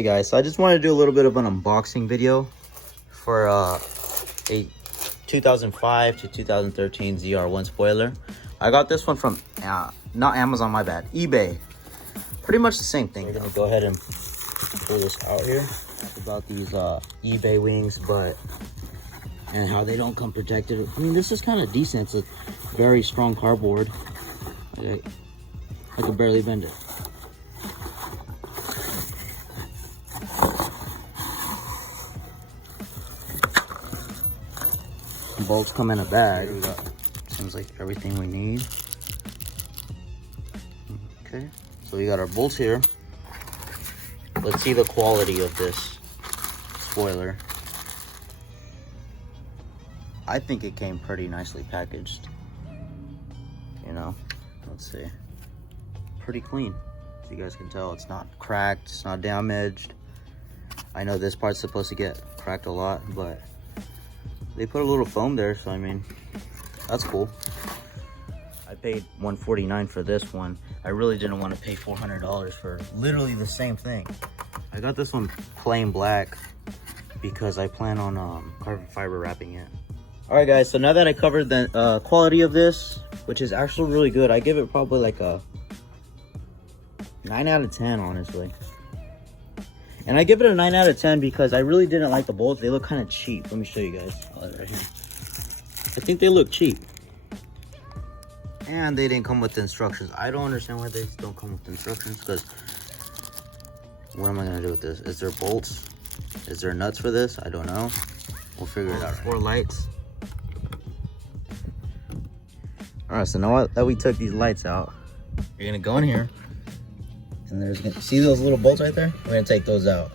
Hey guys, so I just wanted to do a little bit of an unboxing video for a 2005 to 2013 Zr1 spoiler. I got this one from not Amazon, my bad, eBay. Pretty much the same thing. We're gonna go ahead and pull this out here. About these eBay wings, and how they don't come protected. I mean, this is kind of decent. It's a very strong cardboard. I could barely bend it. Bolts come in a bag. We got, seems like everything we need. Okay, so we got our bolts here. Let's see the quality of this spoiler. I think it came pretty nicely packaged. You know, let's see. Pretty clean. As you guys can tell, it's not cracked, it's not damaged. I know this part's supposed to get cracked a lot, but they put a little foam there, so I mean, that's cool. I paid $149 for this one. I really didn't want to pay $400 for literally the same thing. I got this one plain black because I plan on carbon fiber wrapping it. All right guys, so now that I covered the quality of this, which is actually really good, I give it probably like a 9 out of 10, honestly. And I give it a 9 out of 10 because I really didn't like the bolts. They look kind of cheap. Let me show you guys. Right here. I think they look cheap. And they didn't come with the instructions. I don't understand why they don't come with the instructions, because what am I gonna do with this? Is there bolts? Is there nuts for this? I don't know. We'll figure it out. 4 lights. All right, so now that we took these lights out, you're gonna go in here, and there's gonna see those little bolts right there. We're gonna take those out.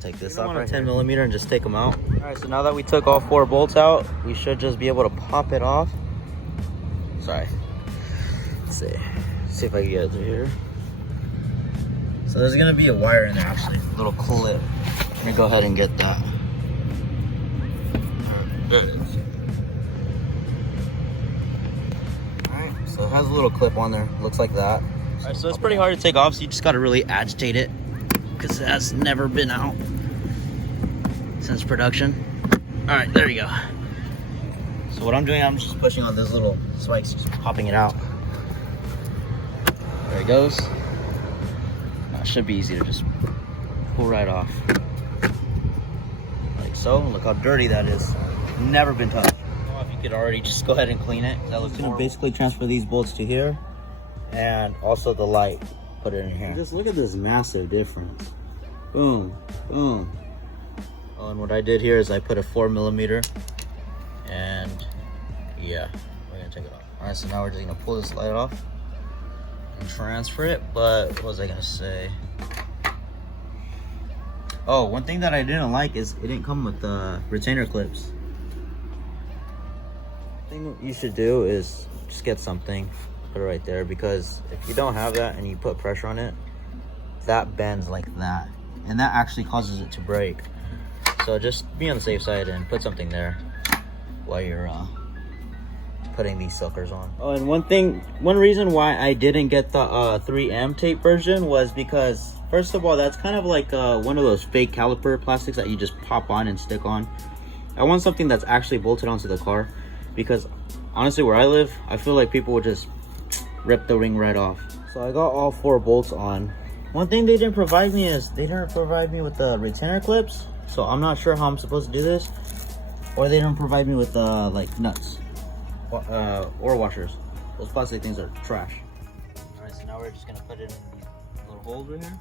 Take this off right 10 millimeter and just take them out. All right, so now that we took all 4 bolts out, we should just be able to pop it off. Sorry. Let's see if I can get it through here. So there's gonna be a wire in there, actually, a little clip. Let me go ahead and get that. Alright, so it has a little clip on there, looks like that. Alright, so it's pretty hard to take off, so you just gotta really agitate it, because it has never been out since production. Alright, there you go. So what I'm doing, I'm just pushing on this little spikes, just popping it out. There it goes. It should be easy to just pull right off. Like so. Look how dirty that is. Never been touched. If you could already just go ahead and clean it. That looks gonna basically transfer these bolts to here, and also the light, put it in here. Just look at this massive difference. Boom, boom. Oh, and what I did here is I put a 4 millimeter, and yeah, we're gonna take it off. All right, so now we're just gonna pull this light off and transfer it. But what was I gonna say? Oh, one thing that I didn't like is it didn't come with retainer clips. The thing you should do is just get something, put it right there, because if you don't have that and you put pressure on it, that bends like that, and that actually causes it to break. So just be on the safe side and put something there while you're putting these suckers on. Oh, and one reason why I didn't get the 3M tape version was because, first of all, that's kind of like one of those fake caliper plastics that you just pop on and stick on. I want something that's actually bolted onto the car, because honestly, where I live, I feel like people would just rip the ring right off. So I got all 4 bolts on. One thing they didn't provide me is they didn't provide me with the retainer clips, so I'm not sure how I'm supposed to do this. Or they didn't provide me with like nuts or washers. Those plastic things are trash. All right, so now we're just gonna put it in these little holes right here.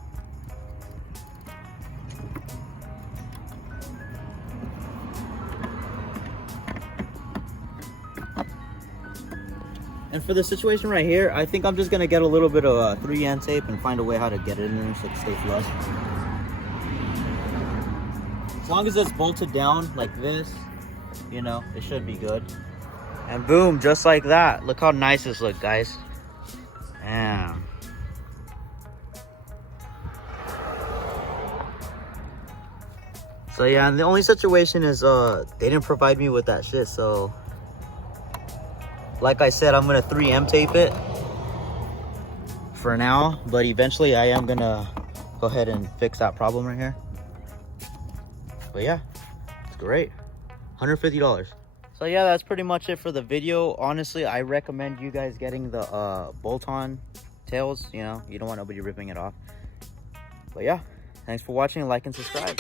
And for the situation right here, I think I'm just gonna get a little bit of 3M tape and find a way how to get it in there so it stays flush. As long as it's bolted down like this, you know, it should be good. And boom, just like that. Look how nice this looks, guys. Damn. So yeah, and the only situation is they didn't provide me with that shit, so like I said, I'm gonna 3M tape it for now, but eventually I am gonna go ahead and fix that problem right here. But yeah, it's great. $150. So yeah, that's pretty much it for the video. Honestly, I recommend you guys getting the bolt-on tails. You know, you don't want nobody ripping it off. But yeah, thanks for watching. Like and subscribe.